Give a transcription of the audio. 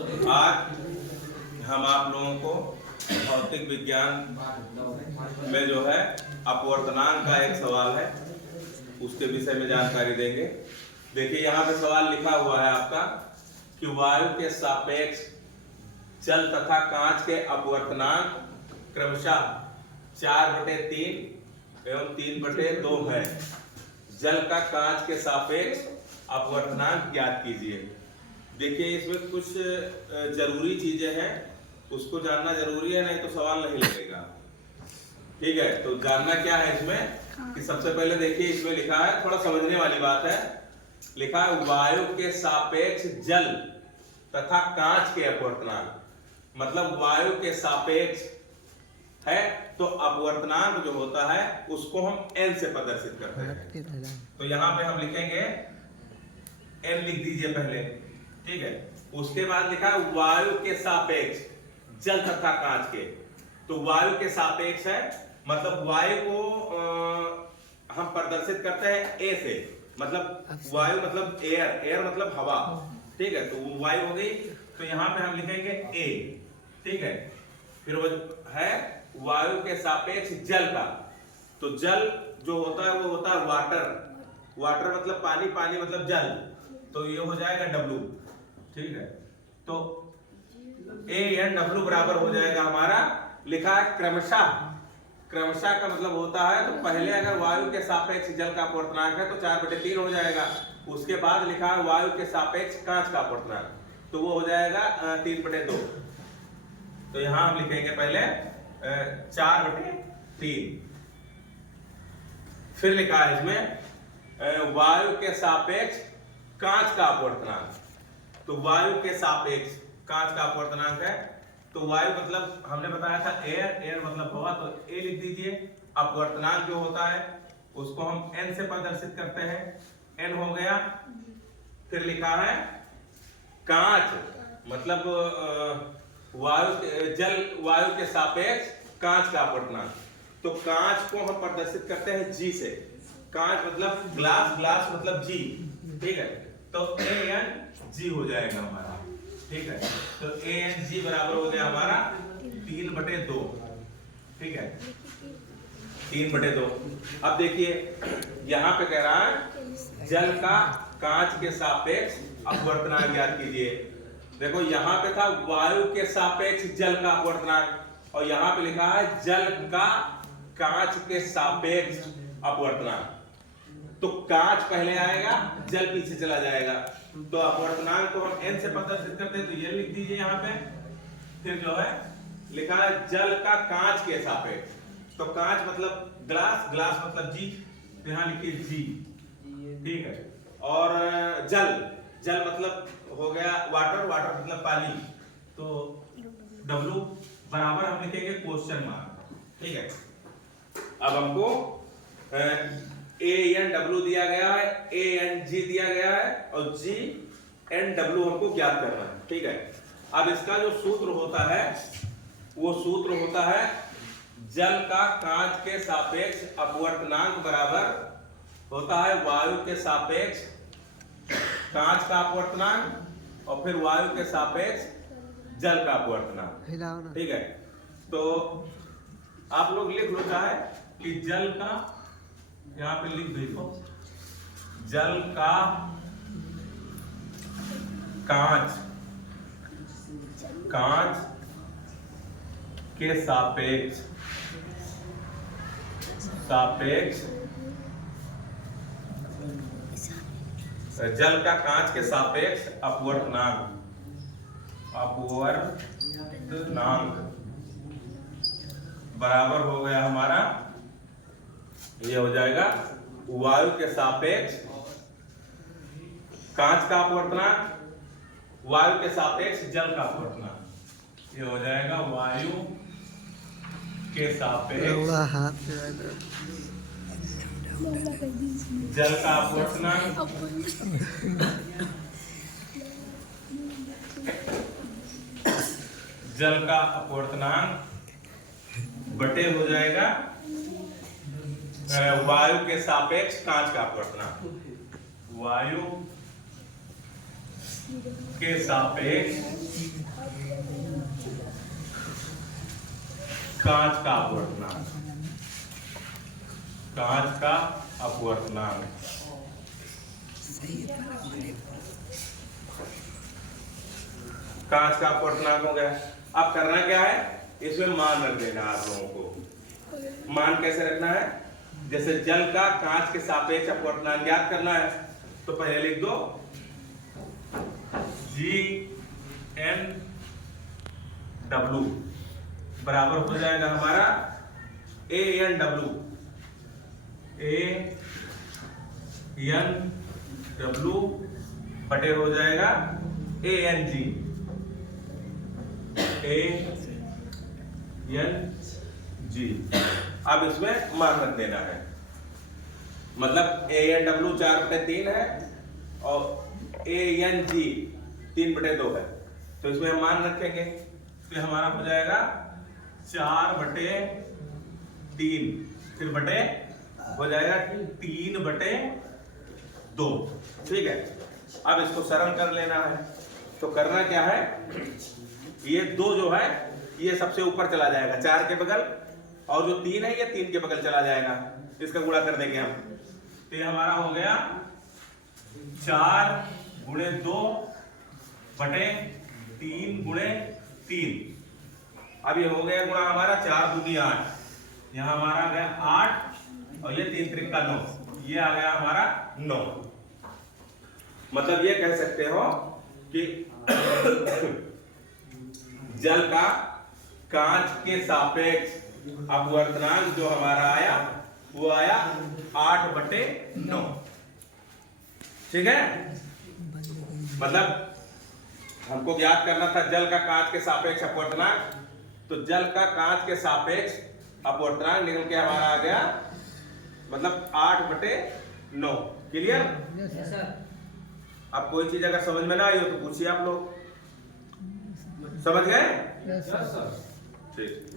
आज हम आप लोगों को भौतिक विज्ञान में जो है अपवर्तनांक का एक सवाल है, उसके विषय में जानकारी देंगे। देखिए यहाँ पे सवाल लिखा हुआ है आपका कि वायु के सापेक्ष जल तथा कांच के अपवर्तनांक क्रमशः 4/3 एवं 3/2 है। जल का कांच के सापेक्ष अपवर्तनांक ज्ञात कीजिए। देखिए इसमें कुछ जरूरी चीजें हैं, उसको जानना जरूरी है, नहीं तो सवाल नहीं लगेगा। ठीक है, तो जानना क्या है इसमें कि सबसे पहले देखिए इसमें लिखा है, थोड़ा समझने वाली बात है। लिखा है वायु के सापेक्ष जल तथा कांच के अपवर्तनांक, मतलब वायु के सापेक्ष है तो अपवर्तनांक जो होता है उसको हम n से प्रदर्शित करते हैं। तो यहाँ पे हम लिखेंगे n, लिख दीजिए पहले। ठीक है, उसके बाद लिखा है वायु के सापेक्ष जल तथा कांच के। तो वायु के सापेक्ष है मतलब वायु को हम प्रदर्शित करते हैं a से, मतलब वायु मतलब एयर, एयर मतलब हवा। ठीक है, तो वायु हो गई, तो यहाँ पे हम लिखेंगे a। ठीक है, फिर वो है वायु के सापेक्ष जल का। तो जल जो होता है वो होता है वाटर, वाटर मतलब पानी, पानी मतलब जल, तो ये हो जाएगा W। ठीक है, तो ANW बराबर हो जाएगा हमारा, लिखा है क्रमशः। क्रमशः का मतलब होता है, तो पहले अगर वायु के सापेक्ष जल का अपवर्तनांक है तो 4/3 हो जाएगा। उसके बाद लिखा है वायु के सापेक्ष कांच का अपवर्तनांक, तो वो हो जाएगा 3/2। तो यहां हम लिखेंगे पहले 4/3। फिर लिखा है इसमें वायु के सापेक्ष कांच का अपवर्तनांक। तो वायु के सापेक्ष कांच का अपवर्तनांक है, तो वायु मतलब हमने बताया था एयर, एयर मतलब हवा, तो ए लिख दीजिए। अपवर्तनांक जो होता है उसको हम n से प्रदर्शित करते हैं, n हो गया। फिर लिखा है कांच मतलब वायु के सापेक्ष कांच का अपवर्तनांक। तो कांच को हम प्रदर्शित करते हैं G से। कांच मतलब ग्लास, ग्लास मतलब G। ठीक है, तो ANG हो जाएगा हमारा। ठीक है, तो ANG बराबर हो गया हमारा 3/2। ठीक है, 3/2। अब देखिए यहाँ पे कह रहा है जल का कांच के सापेक्ष अपवर्तनांक ज्ञात कीजिए। देखो यहाँ पे था वायु के सापेक्ष जल का अपवर्तनांक, और यहाँ पे लिखा है जल का कांच के सापेक्ष अपवर्तनांक। तो कांच पहले आएगा, जल पीछे चला जाएगा। तो अपवर्तनांक को हम n से प्रदर्शित करते हैं, तो ये लिख दीजिए यहाँ पे। फिर जो है लिखा है जल का कांच के सापेक्ष, तो कांच मतलब ग्लास, ग्लास मतलब G, तो यहाँ लिखिए G। ठीक है, और जल, जल मतलब हो गया वाटर, वाटर मतलब पानी, तो W बराबर हम लिखेंगे क्वेश्चन मार्क। ठीक है, अब हमको ANW दिया गया है, ANG दिया गया है, और GNW हमको ज्ञात करना है। ठीक है, अब इसका जो सूत्र होता है वो सूत्र होता है जल का कांच के सापेक्ष अपवर्तनांक बराबर होता है वायु के सापेक्ष कांच का अपवर्तनांक, और फिर वायु के सापेक्ष जल का अपवर्तनांक। ठीक है, तो आप लोग लिख लो चाहे कि जल का, यहाँ पे लिख दो, जल का कांच, कांच के सापेक्ष, सापेक्ष जल का कांच के सापेक्ष अपवर्तनांक, अपवर्तनांक बराबर हो गया हमारा, ये हो जाएगा वायु के सापेक्ष कांच का अपवर्तनांक, वायु के सापेक्ष जल का अपवर्तनांक। ये हो जाएगा वायु के सापेक्ष जल का अपवर्तनांक जल का अपवर्तनांक बटे हो जाएगा वायु के सापेक्ष कांच का अपवर्तनांक, वायु के सापेक्ष कांच का अपवर्तनांक, कांच का अपवर्तनांक। कांच का अपवर्तनांक हो गया। अब करना क्या है, इसमें मान रख देना आप लोगों को। मान कैसे रखना है, जैसे जल का कांच के सापेक्ष अपवर्तनांक ज्ञात करना है, तो पहले लिख दो Gn W बराबर हो जाएगा हमारा AnW, AnW बटे हो जाएगा Ang, Ang। अब इसमें मान रख देना है, मतलब AnW 4/3 है और Ang 3/2 है, तो इसमें हम मान रखेंगे तो हमारा हो जाएगा 4/3, फिर बटे हो जाएगा 3/2। ठीक है, अब इसको सरल कर लेना है, तो करना क्या है, ये 2 जो है ये सबसे ऊपर चला जाएगा 4 के बगल, और जो 3 है ये 3 के बगल चला जाएगा, इसका गुणा कर देंगे हम, तो ये हमारा हो गया 4 × 2 बटे 3 × 3। अब ये हो गया गुणा हमारा 4 दूनी 8, यहाँ हमारा आ गया 8 और ये 3 त्रिक का 9, ये आ गया हमारा 9। मतलब ये कह सकते हो कि जल का कांच के सापेक्ष अपवर्तनांक जो हमारा आया वो आया 8/9। ठीक है, मतलब हमको ज्ञात करना था जल का कांच के सापेक्ष अपवर्तनांक, तो जल का कांच के सापेक्ष अपवर्तनांक निकल के हमारा आ गया मतलब 8/9। क्लियर? Yes sir. अब कोई चीज अगर समझ में ना आई हो तो पूछिए आप लोग। समझ गए? Yes sir. ठीक।